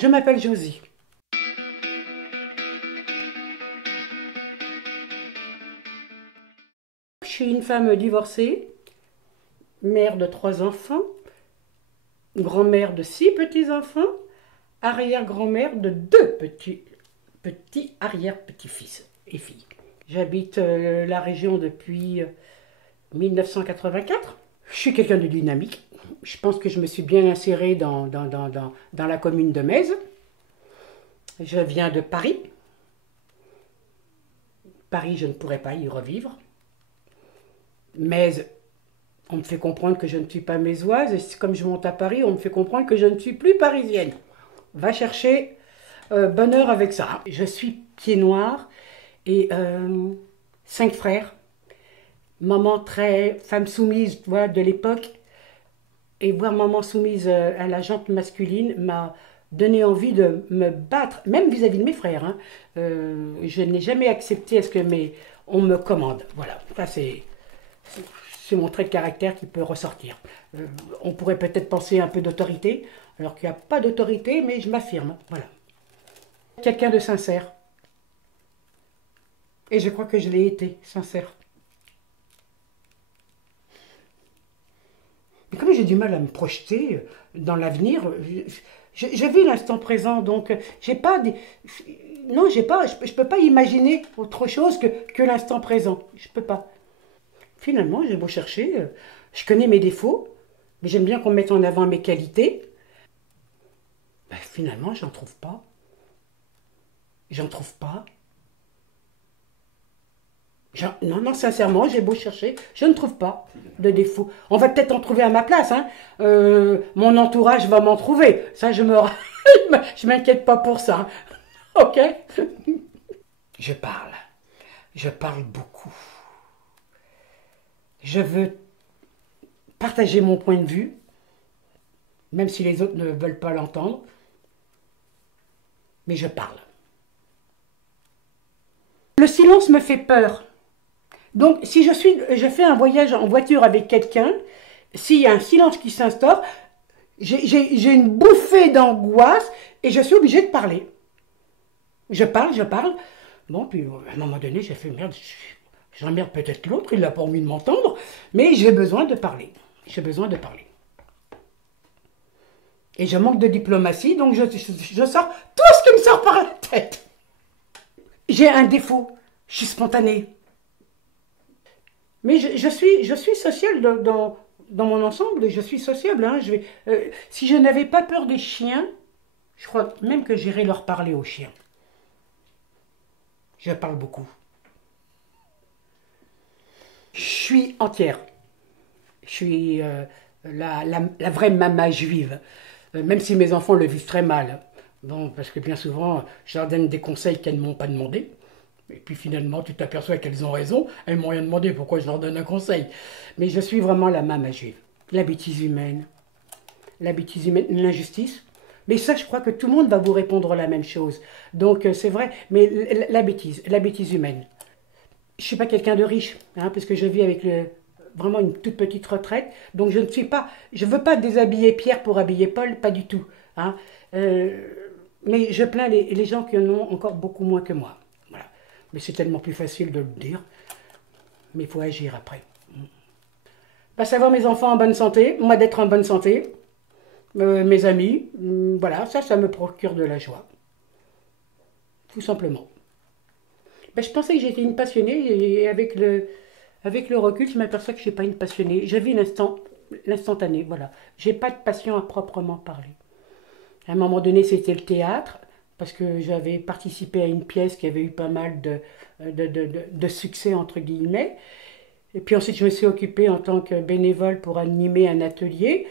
Je m'appelle Josie. Je suis une femme divorcée, mère de 3 enfants, grand-mère de 6 petits-enfants, arrière-grand-mère de 2 petits arrière-petits-fils et filles. J'habite la région depuis 1984. Je suis quelqu'un de dynamique. Je pense que je me suis bien insérée dans la commune de Metz. Je viens de Paris. Paris, je ne pourrais pas y revivre. Metz, on me fait comprendre que je ne suis pas mésoise. Et comme je monte à Paris, on me fait comprendre que je ne suis plus parisienne. Va chercher bonheur avec ça. Je suis pied noir et 5 frères. Maman femme soumise, tu vois, de l'époque. Et voir maman soumise à la jante masculine m'a donné envie de me battre, même vis-à-vis de mes frères. Hein. Je n'ai jamais accepté à ce que on me commande. Voilà, ça c'est mon trait de caractère qui peut ressortir. On pourrait peut-être penser un peu d'autorité, alors qu'il n'y a pas d'autorité, mais je m'affirme. Voilà. Quelqu'un de sincère. Et je crois que je l'ai été, sincère. Mais comme j'ai du mal à me projeter dans l'avenir, je vis l'instant présent, donc j'ai pas non, je peux pas imaginer autre chose que l'instant présent. Je peux pas. Finalement, j'ai beau chercher, je connais mes défauts, mais j'aime bien qu'on mette en avant mes qualités. Ben, finalement, j'en trouve pas. J'en trouve pas. Non, non, sincèrement, j'ai beau chercher, je ne trouve pas de défaut. On va peut-être en trouver à ma place, hein. Mon entourage va m'en trouver. Ça, je m'inquiète pas pour ça. Ok? Je parle. Je parle beaucoup. Je veux partager mon point de vue, même si les autres ne veulent pas l'entendre. Mais je parle. Le silence me fait peur. Donc, si je fais un voyage en voiture avec quelqu'un, s'il y a un silence qui s'instaure, j'ai une bouffée d'angoisse et je suis obligée de parler. Je parle. Bon, puis à un moment donné, j'ai fait merde, j'emmerde peut-être l'autre, il n'a pas envie de m'entendre, mais j'ai besoin de parler. J'ai besoin de parler. Et je manque de diplomatie, donc je sors tout ce qui me sort par la tête. J'ai un défaut, je suis spontanée. Mais je suis sociale dans mon ensemble, je suis sociable. Hein. Si je n'avais pas peur des chiens, je crois même que j'irais leur parler aux chiens. Je parle beaucoup. Je suis entière. Je suis la vraie maman juive, même si mes enfants le vivent très mal. Bon, parce que bien souvent, je leur donne des conseils qu'elles ne m'ont pas demandé. Et puis finalement, tu t'aperçois qu'elles ont raison. Elles m'ont rien demandé, pourquoi je leur donne un conseil? Mais je suis vraiment la maman juive. La bêtise humaine, l'injustice. Mais ça, je crois que tout le monde va vous répondre la même chose. Donc c'est vrai, mais la bêtise humaine. Je ne suis pas quelqu'un de riche, hein, parce que je vis avec vraiment une toute petite retraite. Donc je ne veux pas déshabiller Pierre pour habiller Paul, pas du tout. Hein. Mais je plains les gens qui en ont encore beaucoup moins que moi. Voilà. Mais c'est tellement plus facile de le dire. Mais il faut agir après. Pas savoir mes enfants en bonne santé, moi d'être en bonne santé, mes amis, voilà, ça me procure de la joie. Tout simplement. Ben, je pensais que j'étais une passionnée et avec le recul, je m'aperçois que je ne suis pas une passionnée. Je vis l'instantané, voilà. Je n'ai pas de passion à proprement parler. À un moment donné, c'était le théâtre, parce que j'avais participé à une pièce qui avait eu pas mal de succès, entre guillemets. Et puis ensuite, je me suis occupée en tant que bénévole pour animer un atelier.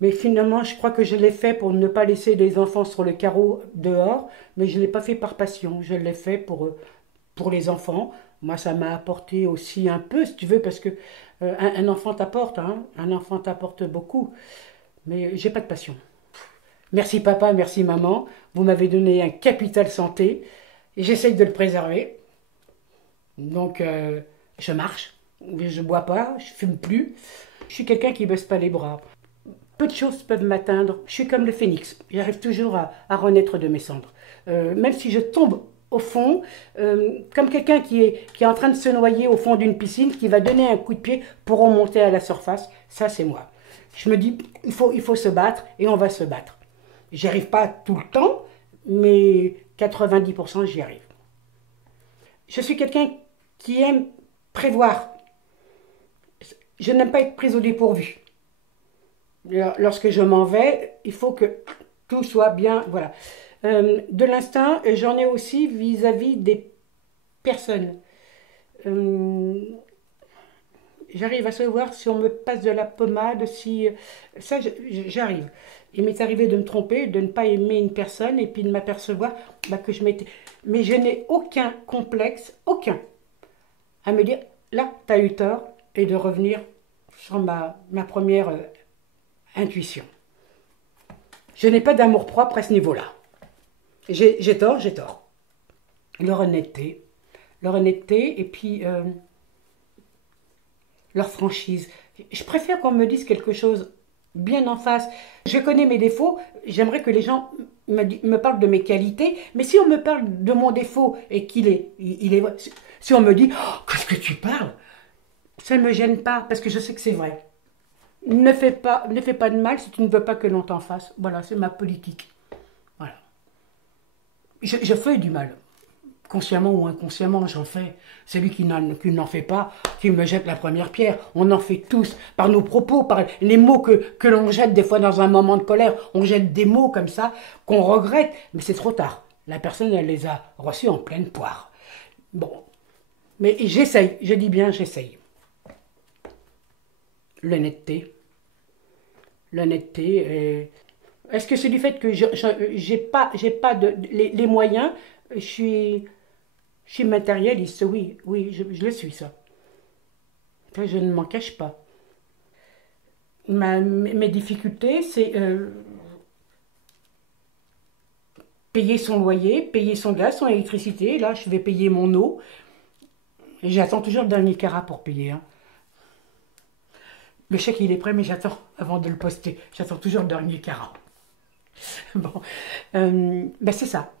Mais finalement, je crois que je l'ai fait pour ne pas laisser les enfants sur le carreau dehors, mais je ne l'ai pas fait par passion. Je l'ai fait pour les enfants. Moi, ça m'a apporté aussi un peu, si tu veux, parce que un enfant t'apporte, hein, un enfant t'apporte beaucoup. Mais j'ai pas de passion. Merci papa, merci maman. Vous m'avez donné un capital santé et j'essaye de le préserver. Donc, je marche, je bois pas, je fume plus. Je suis quelqu'un qui baisse pas les bras. peu de choses peuvent m'atteindre. Je suis comme le phénix. J'arrive toujours à renaître de mes cendres. Même si je tombe au fond, comme quelqu'un qui est en train de se noyer au fond d'une piscine, qui va donner un coup de pied pour remonter à la surface, ça c'est moi. Je me dis, il faut se battre et on va se battre. J'y arrive pas tout le temps, mais 90% j'y arrive. Je suis quelqu'un qui aime prévoir. Je n'aime pas être prise au dépourvu. Lorsque je m'en vais, il faut que tout soit bien, voilà. De l'instinct, j'en ai aussi vis-à-vis des personnes. J'arrive à savoir si on me passe de la pommade, si... Ça, j'arrive. Il m'est arrivé de me tromper, de ne pas aimer une personne et puis de m'apercevoir que je m'étais... Mais je n'ai aucun complexe, aucun, à me dire, là, tu as eu tort, et de revenir sur ma première intuition. Je n'ai pas d'amour-propre à ce niveau-là. J'ai tort, j'ai tort. Leur honnêteté et puis leur franchise. Je préfère qu'on me dise quelque chose bien en face. Je connais mes défauts, j'aimerais que les gens me parlent de mes qualités, mais si on me parle de mon défaut et qu'il est, si on me dit oh, « qu'est-ce que tu parles ?» ça ne me gêne pas, parce que je sais que c'est vrai. Ne fais pas de mal si tu ne veux pas que l'on t'en fasse. Voilà, c'est ma politique. Voilà. Je fais du mal. Consciemment ou inconsciemment, j'en fais. Celui qui n'en fait pas, qui me jette la première pierre. On en fait tous, par nos propos, par les mots que l'on jette des fois dans un moment de colère. On jette des mots comme ça, qu'on regrette, mais c'est trop tard. La personne, elle les a reçus en pleine poire. Bon, mais j'essaye, je dis bien j'essaye. L'honnêteté. L'honnêteté. Est-ce que c'est du fait que j'ai pas les moyens? Je suis matérialiste, oui, je le suis, ça. Je ne m'en cache pas. Mes difficultés, c'est payer son loyer, payer son gaz, son électricité. Là, je vais payer mon eau. J'attends toujours le dernier carat pour payer. Hein. Le chèque, il est prêt, mais j'attends avant de le poster. J'attends toujours le dernier carat. Bon, c'est ça.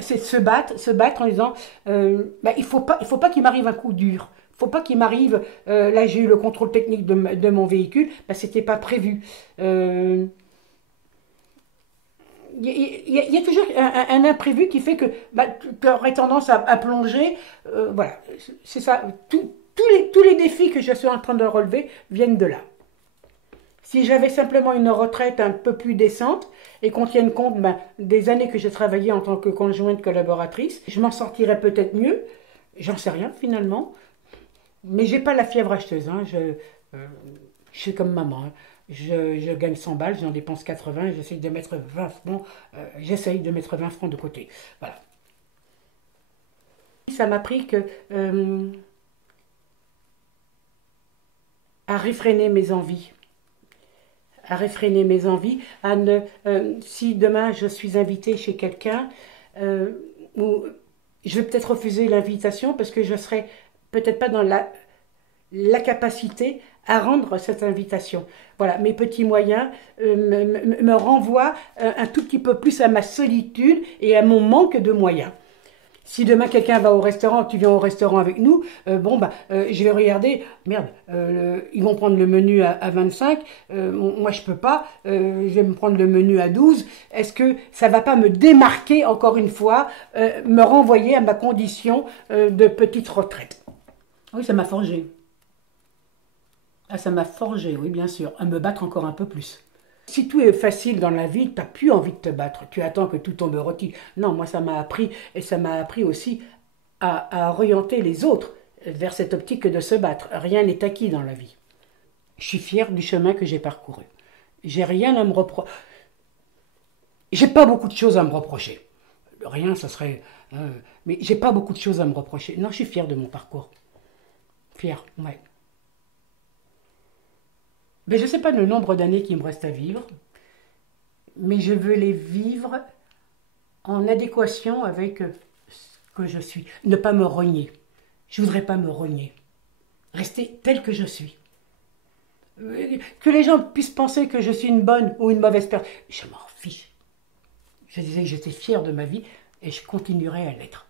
C'est se battre en disant, il faut pas qu'il m'arrive un coup dur. Il faut pas qu'il m'arrive, là j'ai eu le contrôle technique de mon véhicule, c'était pas prévu. Il y a toujours un imprévu qui fait que tu aurais tendance à plonger. Voilà, c'est ça. Tous les défis que je suis en train de relever viennent de là. Si j'avais simplement une retraite un peu plus décente et qu'on tienne compte des années que j'ai travaillé en tant que conjointe collaboratrice, je m'en sortirais peut-être mieux. J'en sais rien finalement. Mais j'ai pas la fièvre acheteuse. Hein. Je suis comme maman. Hein. Je gagne 100 balles, j'en dépense 80, j'essaye de mettre 20 francs, j'essaye de mettre 20 francs de côté. Voilà. Ça m'a pris à réfréner mes envies. Si demain je suis invitée chez quelqu'un, je vais peut-être refuser l'invitation parce que je serai peut-être pas dans la capacité à rendre cette invitation. Voilà, mes petits moyens me renvoient un tout petit peu plus à ma solitude et à mon manque de moyens. Si demain quelqu'un va au restaurant, tu viens au restaurant avec nous, je vais regarder, merde, ils vont prendre le menu à 25, moi je peux pas, je vais me prendre le menu à 12. Est-ce que ça va pas me démarquer encore une fois, me renvoyer à ma condition de petite retraite? Oui, ça m'a forgé. Ah, ça m'a forgé, oui, bien sûr, à me battre encore un peu plus. Si tout est facile dans la vie, tu n'as plus envie de te battre. Tu attends que tout tombe rôti. Non, moi, ça m'a appris, et ça m'a appris aussi à orienter les autres vers cette optique de se battre. Rien n'est acquis dans la vie. Je suis fière du chemin que j'ai parcouru. J'ai rien à me reprocher. J'ai pas beaucoup de choses à me reprocher. Rien, ça serait... mais j'ai pas beaucoup de choses à me reprocher. Non, je suis fière de mon parcours. Fière, ouais. Mais je ne sais pas le nombre d'années qu'il me reste à vivre, mais je veux les vivre en adéquation avec ce que je suis. Ne pas me renier. Je ne voudrais pas me renier. Rester tel que je suis. Que les gens puissent penser que je suis une bonne ou une mauvaise personne, je m'en fiche. Je disais que j'étais fière de ma vie et je continuerai à l'être.